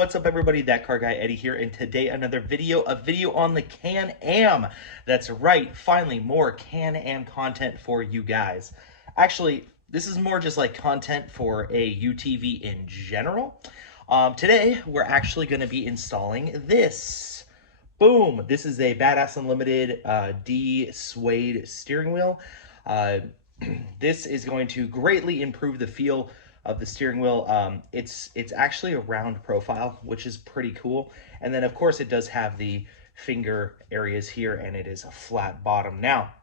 What's up, everybody? That car guy Eddie here, and today another video, a video on the Can-Am. That's right, finally more Can-Am content for you guys. Actually, this is more just like content for a UTV in general. Today we're actually going to be installing this. Boom! This is a Badass Unlimited D suede steering wheel. This is going to greatly improve the feel of the steering wheel. It's actually a round profile, which is pretty cool. And then of course it does have the finger areas here, and it is a flat bottom. Now,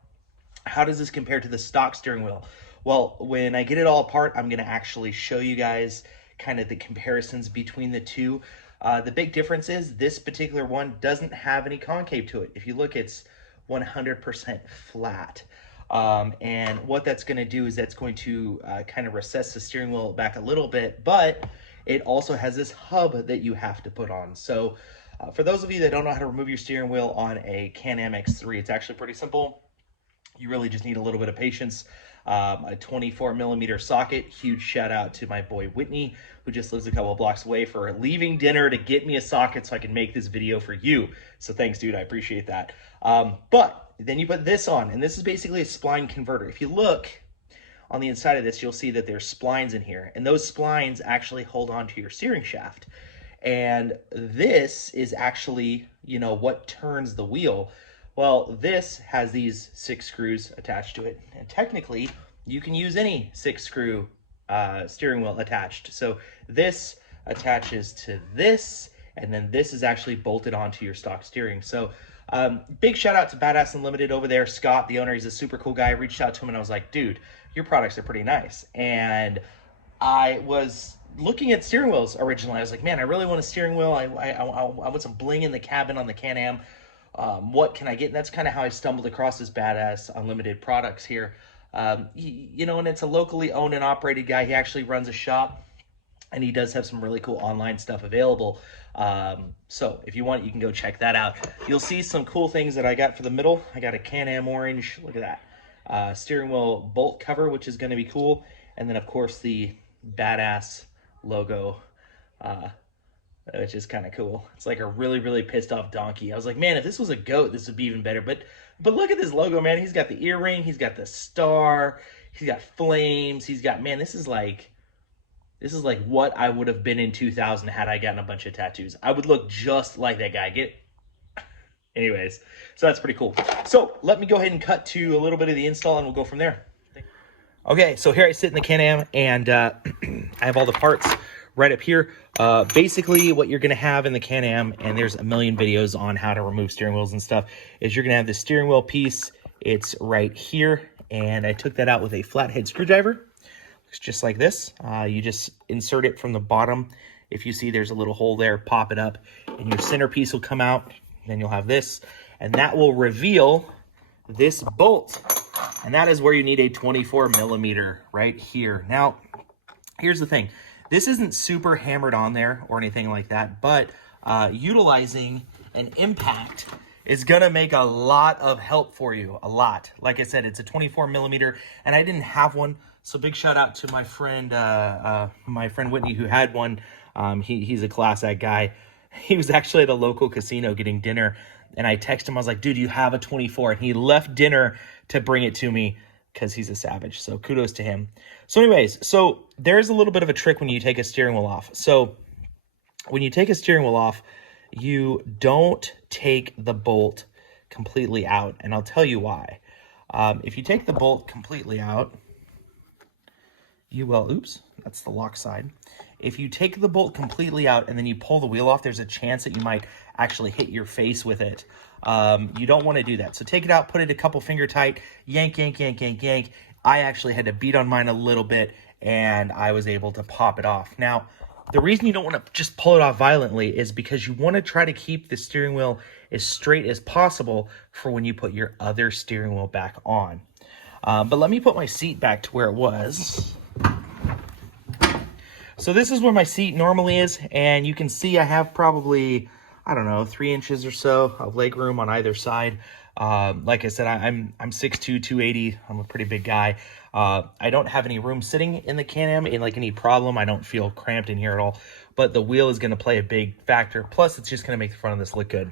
how does this compare to the stock steering wheel? Well, when I get it all apart, I'm going to actually show you guys kind of the comparisons between the two. The big difference is this particular one doesn't have any concave to it. If you look, it's 100% flat. And what that's going to do is that's going to kind of recess the steering wheel back a little bit, but it also has this hub that you have to put on. So for those of you that don't know how to remove your steering wheel on a Can-Am X3, it's actually pretty simple. You really just need a little bit of patience. A 24mm socket. Huge shout out to my boy Whitney, who just lives a couple of blocks away, for leaving dinner to get me a socket so I can make this video for you. So thanks, dude. I appreciate that. But then you put this on, and this is basically a spline converter. If you look on the inside of this, you'll see that there's splines in here, and those splines actually hold on to your steering shaft. And this is actually, you know, what turns the wheel. Well, this has these 6 screws attached to it, and technically you can use any 6-screw steering wheel attached. So this attaches to this, and then this is actually bolted onto your stock steering. So big shout out to Badass Unlimited over there. Scott, the owner, he's a super cool guy. I reached out to him and I was like, dude, your products are pretty nice. And I was looking at steering wheels originally. I was like, man, I really want a steering wheel. I want some bling in the cabin on the Can-Am. What can I get? And that's kind of how I stumbled across this Badass Unlimited products here. You know, and it's a locally owned and operated guy. He actually runs a shop, and he does have some really cool online stuff available. So if you want, you can go check that out. You'll see some cool things that I got for the middle. I got a Can-Am orange, look at that. Steering wheel bolt cover, which is going to be cool. And then of course the Badass logo, which is kind of cool. It's like a really, really pissed off donkey. I was like, man, if this was a goat, this would be even better. But look at this logo, man. He's got the earring, he's got the star, he's got flames, he's got, man, this is like what I would have been in 2000 had I gotten a bunch of tattoos. I would look just like that guy. Anyways, so that's pretty cool. So let me go ahead and cut to a little bit of the install, and we'll go from there. Okay, so here I sit in the Can-Am, and I have all the parts right up here. Basically what you're gonna have in the Can-Am, and there's a million videos on how to remove steering wheels and stuff, is you're gonna have the steering wheel piece. It's right here, and I took that out with a flathead screwdriver. Looks just like this. You just insert it from the bottom. If you see there's a little hole there, pop it up, and your centerpiece will come out. Then you'll have this, and that will reveal this bolt. And that is where you need a 24mm right here. Now, here's the thing. This isn't super hammered on there or anything like that, but utilizing an impact is gonna make a lot of help for you, a lot. Like I said, it's a 24mm, and I didn't have one, so big shout out to my friend Whitney, who had one. He's a class act guy. He was actually at a local casino getting dinner, and I texted him. I was like, dude, you have a 24, and he left dinner to bring it to me because he's a savage. So kudos to him. So anyways, so there's a little bit of a trick when you take a steering wheel off. So when you take a steering wheel off, you don't take the bolt completely out, and I'll tell you why. If you take the bolt completely out, you will, oops, that's the lock side. If you take the bolt completely out and then you pull the wheel off, there's a chance that you might actually hit your face with it. You don't want to do that. So take it out, put it a couple finger tight, yank, yank, yank, yank, yank. I actually had to beat on mine a little bit, and I was able to pop it off. Now, the reason you don't want to just pull it off violently is because you want to try to keep the steering wheel as straight as possible for when you put your other steering wheel back on. But let me put my seat back to where it was. So this is where my seat normally is, and you can see I have probably, I don't know, 3 inches or so of leg room on either side. Like I said, I'm 6'2", 280. I'm a pretty big guy. I don't have any room sitting in the Can-Am in like any problem. I don't feel cramped in here at all. But the wheel is going to play a big factor. Plus, it's just going to make the front of this look good.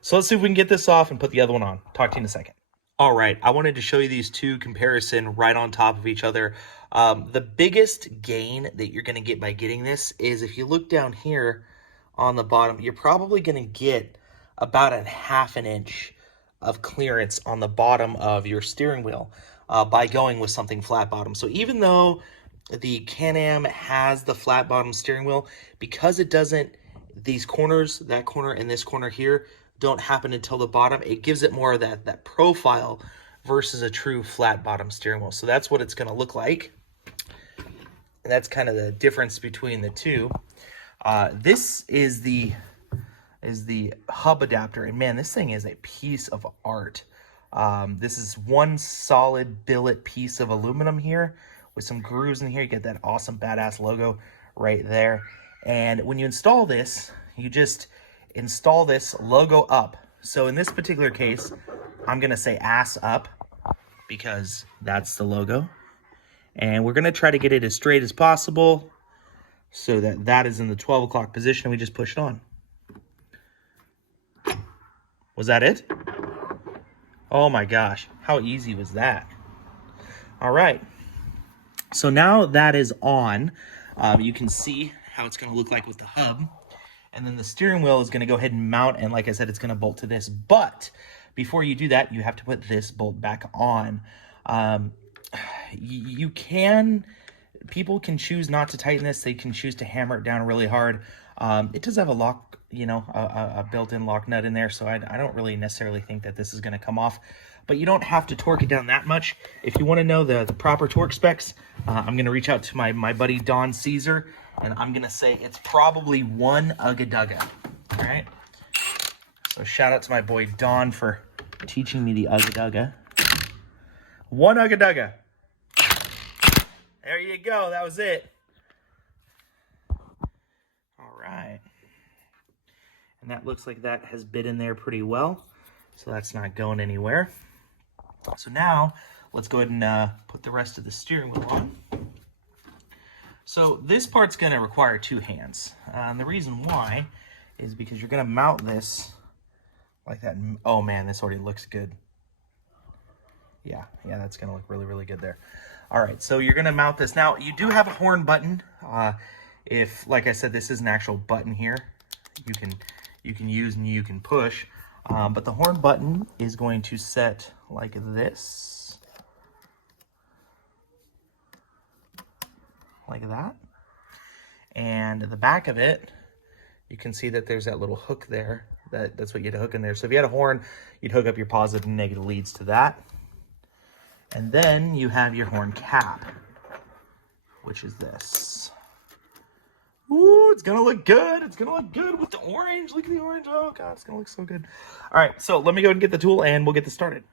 So let's see if we can get this off and put the other one on. Talk to you in a second. All right, I wanted to show you these two comparison right on top of each other. The biggest gain that you're going to get by getting this is if you look down here on the bottom, you're probably going to get about a ½ an inch of clearance on the bottom of your steering wheel by going with something flat bottom. So even though the Can-Am has the flat bottom steering wheel, because it doesn't, these corners, that corner and this corner here, don't happen until the bottom, it gives it more of that profile versus a true flat bottom steering wheel. So that's what it's going to look like. And that's kind of the difference between the two. This is the hub adapter, and man, this thing is a piece of art. This is one solid billet piece of aluminum here with some grooves in here. You get that awesome badass logo right there. And when you install this, you just install this logo up. So in this particular case, I'm gonna say ass up because that's the logo. And we're gonna try to get it as straight as possible so that that is in the 12 o'clock position and we just push it on. Was that it? Oh my gosh, how easy was that? All right, so now that is on, you can see how it's gonna look like with the hub. And then the steering wheel is going to go ahead and mount. And like I said, it's going to bolt to this. But before you do that, you have to put this bolt back on. People can choose not to tighten this. They can choose to hammer it down really hard. It does have a lock, a built-in lock nut in there. So I don't really necessarily think that this is going to come off. But you don't have to torque it down that much. If you want to know the proper torque specs, I'm going to reach out to my buddy Don Caesar. And I'm going to say it's probably 1 Ugga-Dugga, all right? So shout out to my boy Don for teaching me the Ugga-Dugga. 1 Ugga-Dugga. There you go. That was it. All right. And that looks like that has bit in there pretty well. So that's not going anywhere. So now let's go ahead and put the rest of the steering wheel on. So this part's going to require 2 hands. And the reason why is because you're going to mount this like that. Oh man, this already looks good. Yeah, that's going to look really, really good there. All right, so you're going to mount this. Now, you do have a horn button. If, like I said, this is an actual button here, you can use and you can push. But the horn button is going to set like this. Like that. And the back of it, you can see that there's that little hook there. That's what you'd hook in there. So if you had a horn, you'd hook up your positive and negative leads to that. And then you have your horn cap, which is this. Ooh, it's gonna look good. It's gonna look good with the orange. Look at the orange. Oh God, it's gonna look so good. All right, so let me go and get the tool and we'll get this started.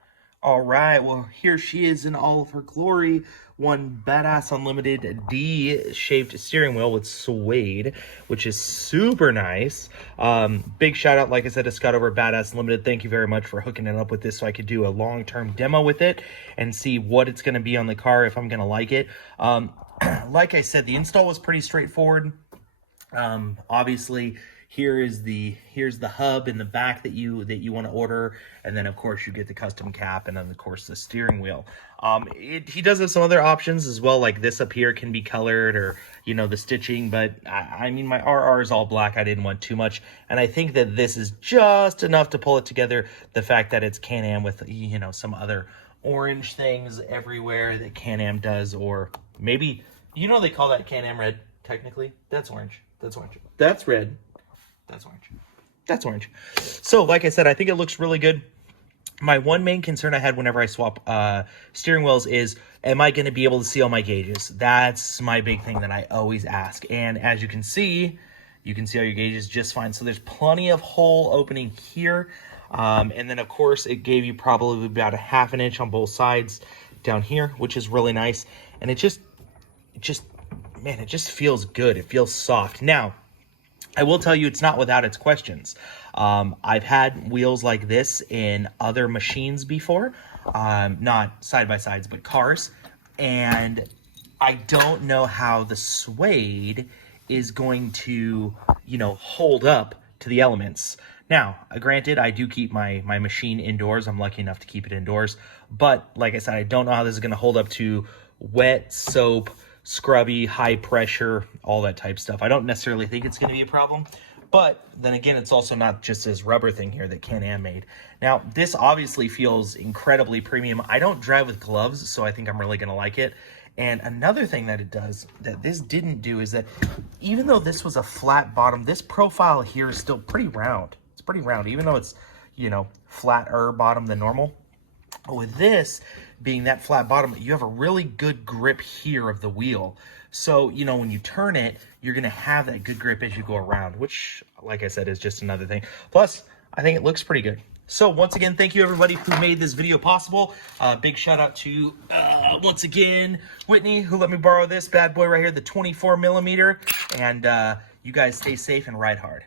All right, well, here she is in all of her glory. One badass unlimited D-shaped steering wheel with suede, which is super nice. Big shout out, like I said, to Scott over at Badass Unlimited. Thank you very much for hooking it up with this so I could do a long-term demo with it and see what it's going to be on the car, if I'm going to like it. Like I said, the install was pretty straightforward. Obviously, here's the hub in the back that you want to order, and then of course you get the custom cap, and then of course the steering wheel. He does have some other options as well, like this up here can be colored, or the stitching, but I mean my RR is all black. I didn't want too much, and I think that this is just enough to pull it together. The fact that it's Can-Am with some other orange things everywhere that Can-Am does, or maybe they call that Can-Am red. Technically that's orange, that's orange, that's red. That's orange. That's orange. So, like I said, I think it looks really good. My one main concern I had whenever I swap steering wheels is, am I going to be able to see all my gauges? That's my big thing that I always ask. And as you can see all your gauges just fine. So there's plenty of hole opening here. And then, of course, it gave you probably about a ½ an inch on both sides down here, which is really nice. And it just feels good. It feels soft. Now, I will tell you it's not without its questions. I've had wheels like this in other machines before, not side-by-sides, but cars, and I don't know how the suede is going to, you know, hold up to the elements. Now, granted, I do keep my machine indoors. I'm lucky enough to keep it indoors. But like I said, I don't know how this is going to hold up to wet, soap, scrubby, high pressure, all that type stuff. I don't necessarily think it's going to be a problem. But then again, it's also not just this rubber thing here that Can-Am made. Now, this obviously feels incredibly premium. I don't drive with gloves, so I think I'm really going to like it. And another thing that it does that this didn't do is that even though this was a flat bottom, this profile here is still pretty round. It's pretty round, even though it's, you know, flatter bottom than normal. With this being that flat bottom, you have a really good grip here of the wheel. So, you know, when you turn it, you're going to have that good grip as you go around, which, like I said, is just another thing. Plus, I think it looks pretty good. So once again, thank you everybody who made this video possible. Big shout out to, once again, Whitney, who let me borrow this bad boy right here, the 24 millimeter. And you guys stay safe and ride hard.